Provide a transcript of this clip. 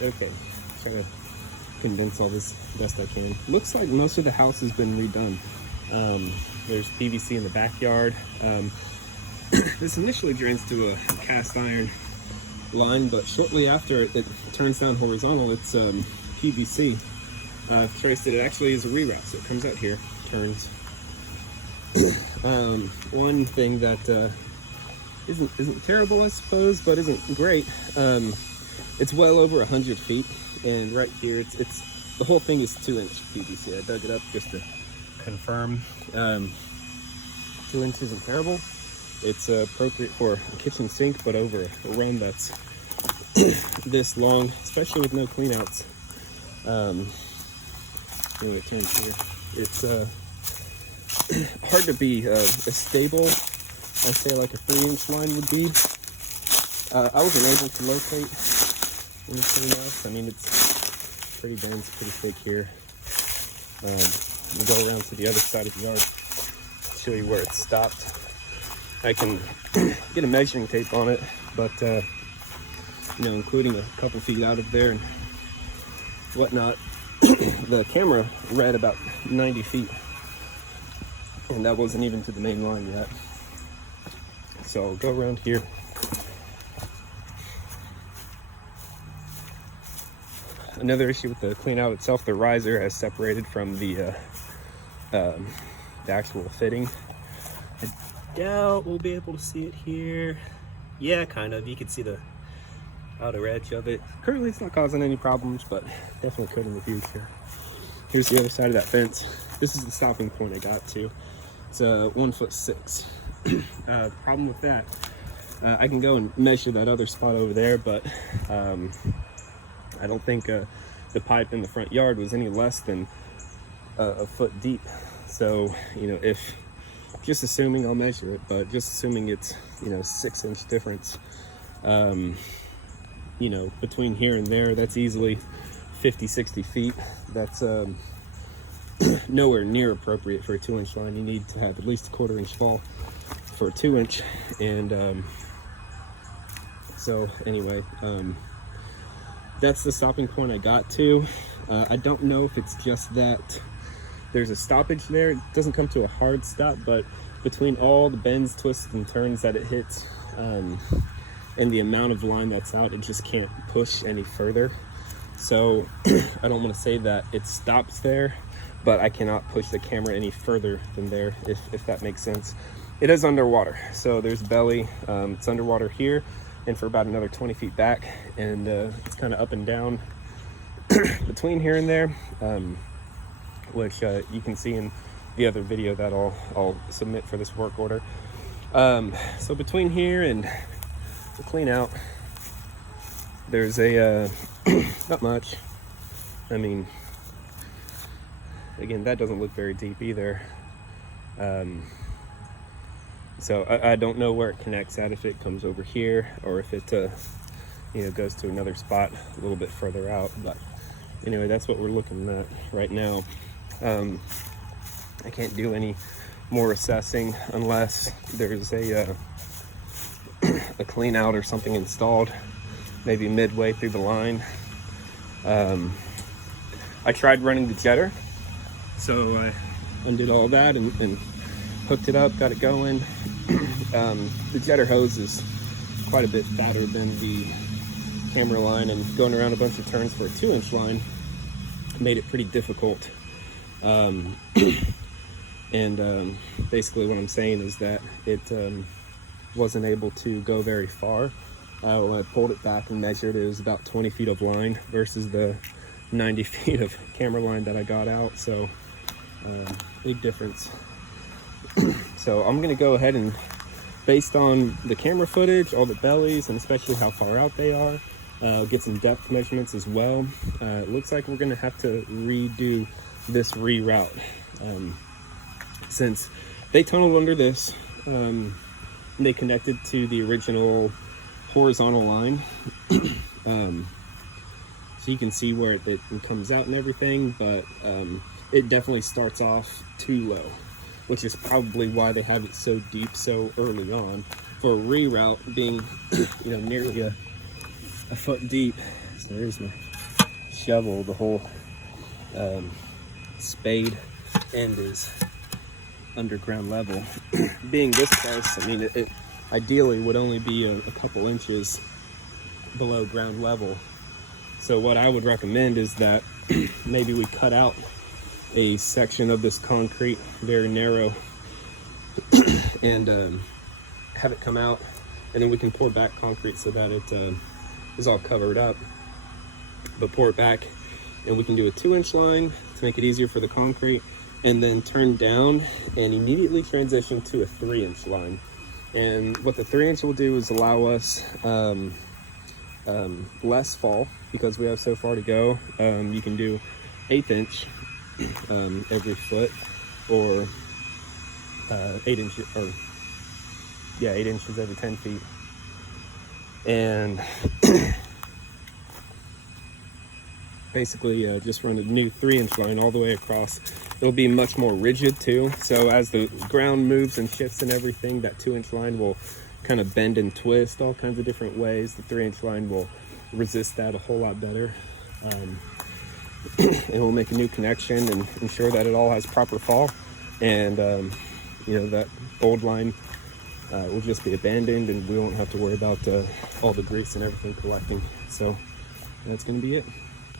Okay, try to condense all this best I can. Looks like most of the house has been redone. There's PVC in the backyard. This initially drains to a cast iron line, but shortly after it turns down horizontal, it's PVC. I've traced it. It actually is a reroute, so it comes out here, turns. One thing that isn't terrible, I suppose, but isn't great. It's well over 100 feet, and right here, it's the whole thing is 2-inch PVC. I dug it up just to confirm. 2 inches isn't terrible. It's appropriate for a kitchen sink, but over a run that's this long, especially with no cleanouts. It turns here. It's hard to be as stable as, say, like a 3-inch line would be. I wasn't able to locate anything else. I mean, it's pretty dense, pretty thick here. We'll go around to the other side of the yard, show you where it stopped. I can get a measuring tape on it, but you know, including a couple feet out of there and whatnot, the camera read about 90 feet, and that wasn't even to the main line yet. So I'll go around here. Another issue with the clean out itself, the riser has separated from the actual fitting. I doubt we'll be able to see it here. Yeah, kind of. You can see the outer edge of it. Currently it's not causing any problems, but definitely could in the future. Here's the other side of that fence. This is the stopping point I got to. It's 1'6". The problem with that, I can go and measure that other spot over there, but I don't think the pipe in the front yard was any less than a foot deep. So, you know, if, just assuming, I'll measure it, but just assuming it's, you know, 6-inch difference, you know, between here and there, that's easily 50-60 feet. That's nowhere near appropriate for a 2-inch line. You need to have at least a 1/4 inch fall for a 2-inch. And so anyway, that's the stopping point I got to. I don't know if it's just that there's a stoppage there. It doesn't come to a hard stop, but between all the bends, twists, and turns that it hits, and the amount of line that's out, it just can't push any further. So I don't want to say that it stops there, but I cannot push the camera any further than there, if that makes sense. It is underwater, so there's belly. It's underwater here and for about another 20 feet back, and it's kind of up and down between here and there, which you can see in the other video that I'll submit for this work order. So between here and the clean out, there's a not much. I mean, again, that doesn't look very deep either. So I don't know where it connects at, if it comes over here or if it you know, goes to another spot a little bit further out. But anyway, that's what we're looking at right now. I can't do any more assessing unless there's a clean out or something installed, maybe midway through the line. I tried running the jetter, so I undid all that and hooked it up, got it going. The jetter hose is quite a bit fatter than the camera line, and going around a bunch of turns for a 2-inch line made it pretty difficult. Basically what I'm saying is that it wasn't able to go very far. When I pulled it back and measured, it was about 20 feet of line versus the 90 feet of camera line that I got out. So big difference. So I'm gonna go ahead and, based on the camera footage, all the bellies, and especially how far out they are, get some depth measurements as well. It looks like we're gonna have to redo this reroute, since they tunneled under this, and they connected to the original horizontal line. So you can see where it comes out and everything, but it definitely starts off too low, which is probably why they have it so deep so early on. For a reroute being, you know, nearly a foot deep. So there's my shovel, the whole spade end is underground level. Being this close, I mean, it ideally would only be a couple inches below ground level. So what I would recommend is that maybe we cut out a section of this concrete, very narrow, and have it come out, and then we can pour back concrete so that it is all covered up, but pour it back, and we can do a 2-inch line to make it easier for the concrete, and then turn down and immediately transition to a 3-inch line. And what the 3-inch will do is allow us less fall, because we have so far to go. You can do 1/8 inch every foot, or 8 inches, or 8 inches every 10 feet. And basically just run a new 3-inch line all the way across. It'll be much more rigid too, so as the ground moves and shifts and everything, that 2-inch line will kind of bend and twist all kinds of different ways. The 3-inch line will resist that a whole lot better. And we'll make a new connection and ensure that it all has proper fall, and that old line will just be abandoned, and we won't have to worry about all the grease and everything collecting. So that's going to be it.